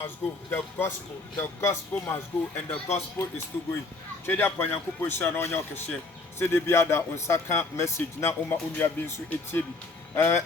Must go. The gospel must go, and the gospel is still going. Chedia panyanko position on your cashier. Say the biada on saka message na uma unya binsu etiebi.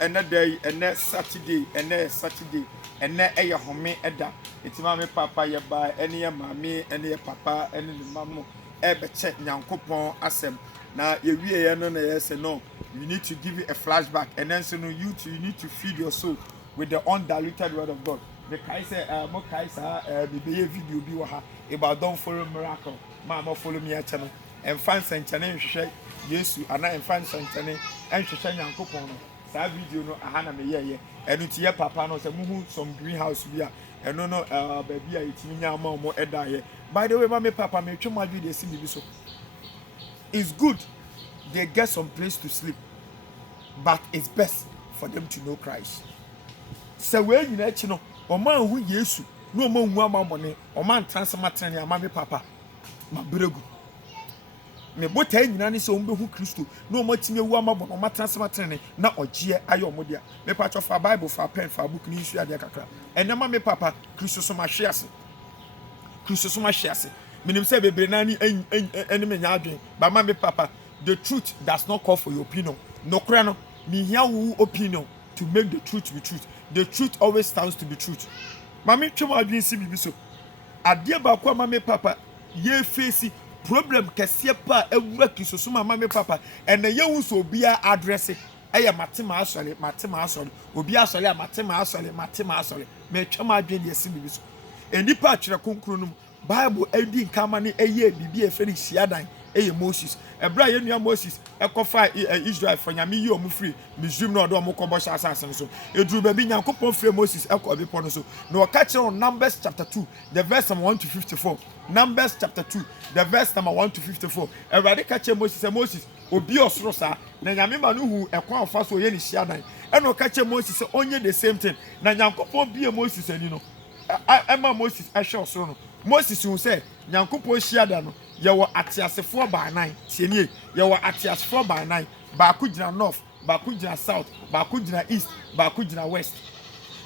And that day, and that Saturday, and that a home eda. It's mammy papa ya buy any mammy, any papa, any mammo. Ever check nyankopon asem. Now you yes and no. You need to give it a flashback, and then so you need to feed your soul with the undiluted word of God. The Kaiser, mo Kaiser, the video be waha about don't follow miracle. Mama follow me at channel and find Saint-Channel share yes, and I find Saint-Channel and share Yankopon. That video no ahana me ye and it's your papa no some greenhouse beer and no baby it's me more eda. By the way, my papa me too much video see me so. It's good they get some place to sleep, but it's best for them to know Christ. So when you know Oman who Yesu, no more money, Oman transmatrani, Amami Papa, my bregu. Me bote nyina so mbe hu Kristo no mo tinye wu amabo no matransmatrene na ogie ayo modia me patch of Bible for pen for book ni nsu ade kakra enema me papa Kristo so ma hwease menim say bebre na ni eni me nya adwen ba ma me papa the truth does not call for your opinion no kra no me hia wu opinion to make the truth be truth. The truth always stands to be truth. Mami twem adwen si bibi so ade ba kwa mama papa ye face problem kese pa ewura kisoso mama papa ene ye wu so bia address eye matema asole obi asole matema asole me twem adwen ye si bibi so enipa atwere konkro no Bible edi nkama ne eye bibi eferi siadan eye Moses ebra ye nua Moses ekofa Israel for nyame yi omu free Misraim no do omu kobo sha asase so eduru ba bi Nyankopon free Moses ekobi po no so no ka kire on Numbers chapter 2 the verse number 1 to 54 Numbers chapter 2 the verse number 1 to 54 Erade ka kire Moses obi osoro sa na nyame ma no hu ekwan ofa so ye ni siadan eno ka kire Moses onye the same thing na Nyankopon bie Moses ani no ema Moses ehwe osoro no Moses who said Nyankopon siada no ye wo atiasefo by 9 tienie ye wo atiasefo by 9 ba ku gina north ba ku gina south ba ku gina east ba ku gina west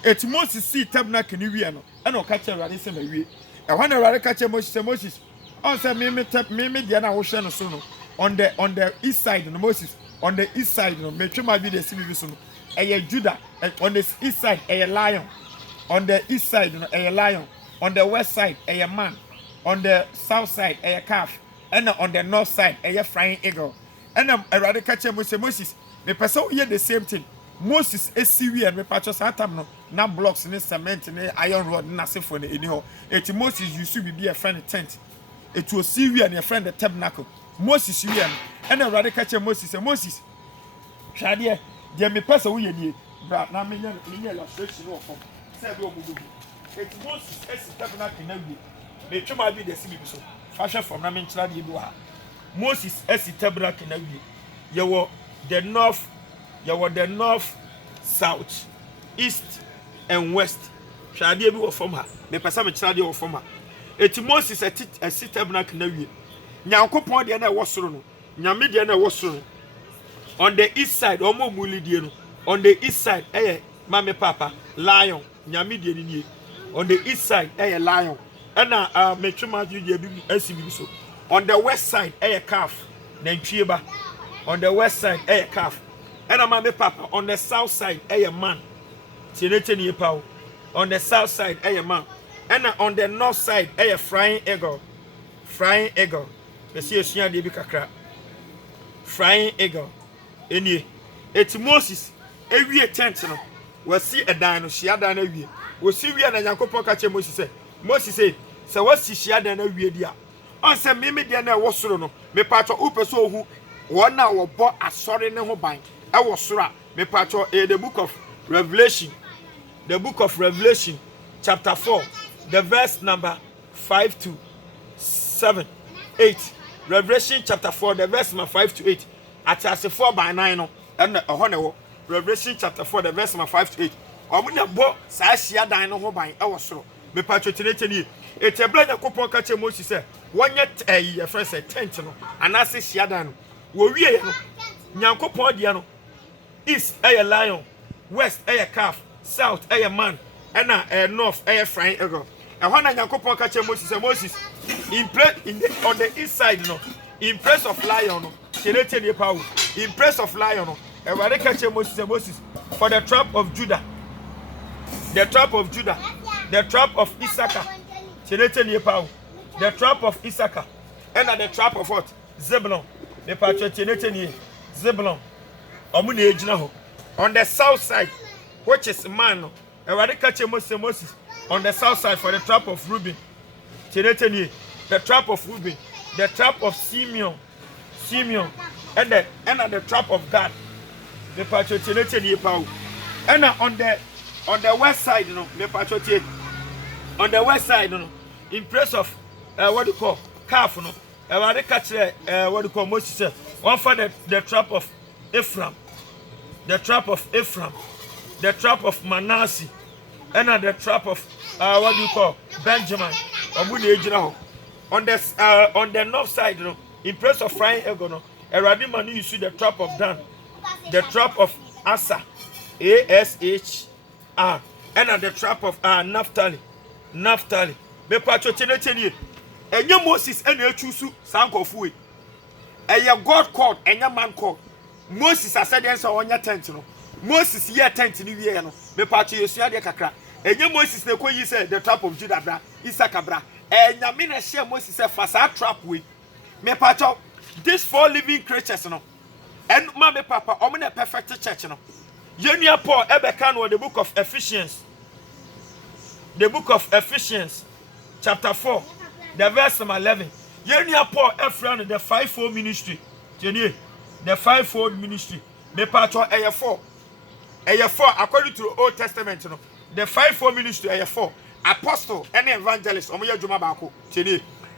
et Moses see tabernacle ni wie no e no ka kire Rade se ma wie e ho na Rade ka kire Moses on say me dia na wo hwe no so no on the east side no Moses on the east side no me twema bi de si bi so no e Judah on the east side e lion on the east side no e lion on the west side a man on the south side a calf and on the north side a flying eagle and a radical catcher Moses me person hear the same thing Moses is Syrian me patches atam no na blocks in cement in iron rod na se for any ho it Moses used to be a friend tent it was Syrian a friend the tabernacle Moses Syrian and a radical catcher Moses Shadia dear me person we ye bra na me illustration of said do it Moses is tabernacle na wie me twema bi de si bi so fashion from na me nkyira de bi wa Moses is tabernacle na wie ye wo the north south east and west hwade bi wo from ha me pesa me kyira de wo from ha it Moses is tabernacle na wie Nyankopon de na wo soro no nyame de na wo soro on the east side omo muli de no on the east side mama papa lion nyame de ni on the east side a lion and metwema ju bi asibi so on the west side a calf nantwieba on the west side a calf and mama papa on the south side a man tieneteni pawo on the south side a man and on the north side a flying eagle besi esua de bi kakra flying eagle enie et Moses ewie tent no wasi edan no hia dan na wie wosi wie na Nyankopon ka che Moses say se wasi hia dan na wie dia on se me dia na wo soro no me pacho upeso ohu wona wo bo asore ne ho ban e wo soro a me pacho the book of Revelation chapter 4 the verse number 5 to 7 8 Revelation chapter 4 the verse number 5 to 8 atase 4 by 9 no and ho ne wo Revelation chapter 4 the verse number 5 to 8 omunya bo sa hia dan no ho ban e wo soro me patcho teneteni etebla Nyankopon ka che Moses say wonye ye friend say tent no anase hia dan no wo wie ye no Nyankopon dia no east a lion west a calf south a man and north a flying eagle And when Yankopon catch Moses, in on the east side, no, in place of lion, no, in place of lion, no, and when they catch Moses for the trap of Judah, the trap of Judah, the trap of Issachar, the trap of Issachar, and the trap of what? Zebulon, the patron Zebulon, on the south side, which is man, and when they catch Moses on the south side for the trap of Reuben, the trap of Reuben, the trap of Simeon, and the trap of Gad, the patron and on the west side, the patron on the west side, in place of what do you call calf, and when they catch what do you call Moses, one for the trap of Ephraim, the trap of Ephraim, the trap of Manasseh, and the trap of what do you call Benjamin. On the north side, in place of frying egg, Eradimani you see the trap of Dan, the trap of Asa, ASHR, and the trap of Naphtali. Me pacho cheneteni. Enye Moses ene echusu sankofu e. Eye God called, enye man called. Moses asede so onya tent no. Moses ye tent ni wie no. Me pacho yesua de kakra. Enye Moses ne koyi say the trap of Judah bra, Issachar bra. Nyame na share Moses say fasa trap we. Me pacho these 4 living creatures no. And me papa omo na perfect church no. Yenua Paul ebeka no the book of Ephesians. The book of Ephesians chapter 4, the verse 11. Yenua Paul Ephraim the 5-fold ministry. The 5-fold ministry. Me pacho eye 4. Eye 4 according to the Old Testament no. The 5-fold ministry eye 4. Apostle and evangelist omo ye dwuma baako.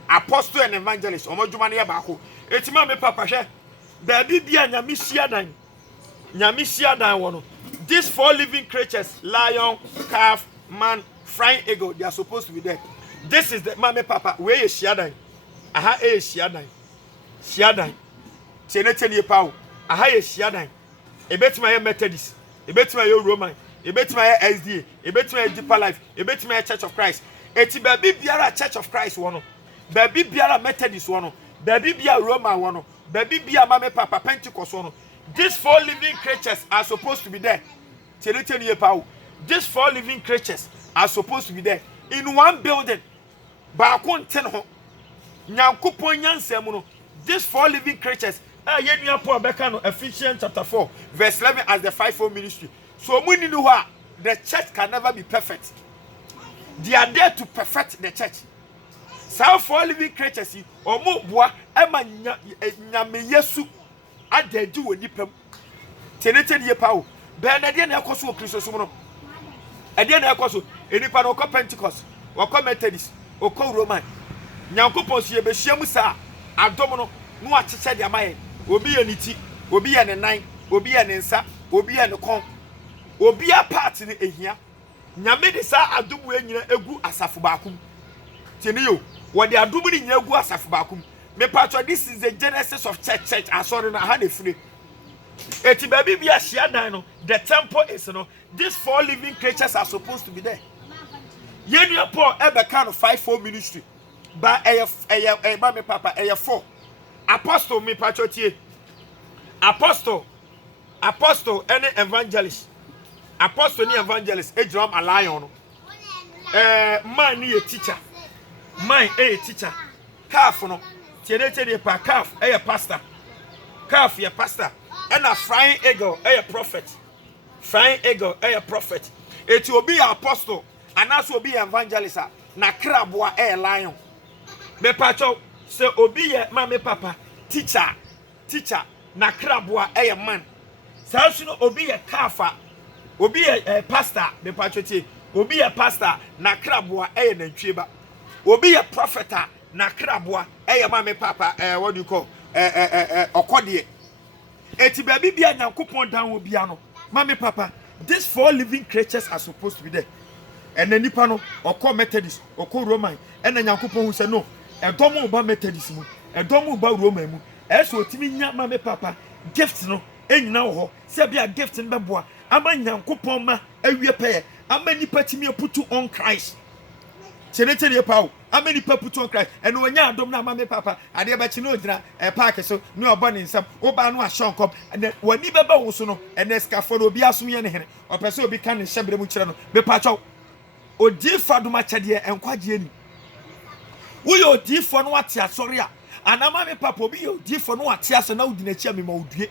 Apostle and evangelist omo dwuma ne baako. Etima me papa hwe. Ba bibia nyame hia dan wono. These 4 living creatures, lion, calf, man, flying eagle, they are supposed to be there. This is the mame papa. Where is Shiadan? Aha, Shiadan. Shiadan. Cheneteni Pau. Aha, Shiadan. A bet my Methodist. A bet my Roman. A bet my SDA. A bet my Deeper Life. A bet my Church of Christ. Eti baby biara Church of Christ one. Baby biara Methodist one. Baby biara Roman one. Baby biara mame papa Pentecost one. These 4 living creatures are supposed to be there. Cheneteni Pau. These 4 living creatures are supposed to be there in one building. Baako nten ho. Nyankopon nyansem no. These 4 living creatures. Yenua Paul beka no Ephesians chapter 4 verse 11 as the 5-fold ministry. So muni no ho the church can never be perfect. They are there to perfect the church. So 4 living creatures omo boa ema nyame Yesu adadu woni pam. Tenete die pawo. Be na de na ekoso Kristo so no. Ede na ekoso enipa no ko Pentecost, wako Methodist, wako Roman. Nyankopon so ye be hyiam sa adom no no acheche de amaye. Obi ye niti, obi ye ne nan, obi ye ne nsa, obi ye ne kon. Obi a part ne ehia. Nyame de sa adom we nyina egu asafo baakum. Tini yo, wo de adom ni nyina egu asafo baakum. Me patcho, this is the genesis of church asori na ha de fune. Eti baby bi a Shiadan no, the temple is no. These 4 living creatures are supposed to be there. Yenua Paul ebeka no 5-fold ministry. Ba ba me papa 4. Apostle me patcho tie. Apostle any evangelist. Apostle ni evangelist ejram alion no. Man ni a teacher. Man a teacher. Calf no. Tiene pa calf pastor. Calf ye pastor. And a flying eagle a prophet. Flying eagle a prophet. It will be an apostle and also be an evangelist. Na crabwa a lion. Me pacho se obi ye mame papa teacher na crabwa a man. Sa no obi ye kafa. Obi ye pastor me pacho tie. Obi ye pastor na crabwa a nantwieba. Obi ye prophet na crabwa a mame papa what do you call okode. Eti baby bia Nyankopon dan wo bia no. Mame papa, these 4 living creatures are supposed to be there. And then nipa no oko Methodist, oko Roman, and then Nyankopon who say no. E domo ba Methodist mu, e domo ba Roman mu. E so otimi nya mame papa, gifts no enyina wo ho. Se bia gift no beboa, ama Nyankopon ma awie peye, ama nipa timi aputu on Christ. Chenetele pow. How many people to Christ? And when you don't know my papa, I never know a park so no burning some oba no ashon come and then when you baba also no and escafo obi asumi ne or person obi kan shebre mu kire no be pacho odi fado ma chade enkwagye ni wo yo odi fo no ate asori a anama me papa obi yo odi fo no ate ase na odi na chi amema odue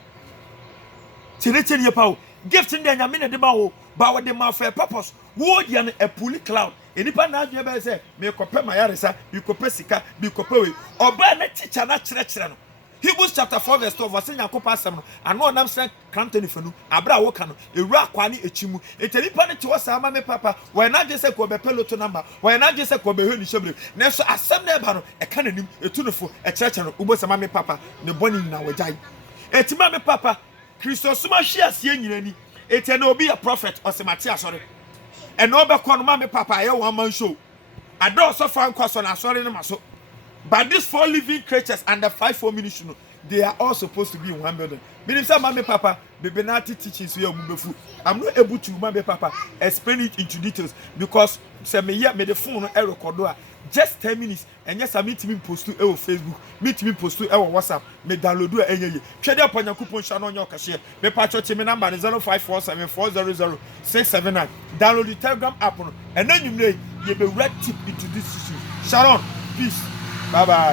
chenetele pow gift ndi anyame ne de ba wo ba wo de ma for purpose wo dia no a puli cloud enipa na adwe be say me kope mayaresa bi kope sika bi kope we oba na teacher na kire no Hebrews chapter 4 verse 12 verse nyakopa asem no ano nam se krantani fanu abra wo ka no ewura kwa ne echimu etenipa ne te wasa ama me papa we na je se ko be peloto number we na je se ko be hwe ni shebre na so asem na eba no e ka nanim etunufo e kire no ubo sama me papa ne boni na wajai etima me papa Christos ma hwe asie nyinani etena obi a prophet osemati asore and no be kon ma me papa ye one man show ado so fan kwaso na asore ne maso but these 4 living creatures and the 5 ministry they are all supposed to be in one building. Meaning say ma me papa be benati teachings we mubefu I'm not able to ma me papa explain it into details because say me here me the phone no record just 10 minutes and yes I meet me post to Facebook meet me post to WhatsApp me download do enye twede upon yakupon sha no nyoka share me pa cho me number 0547400679 download the Telegram app no and then you may be red tip into this issue. Sharon, peace, bye bye.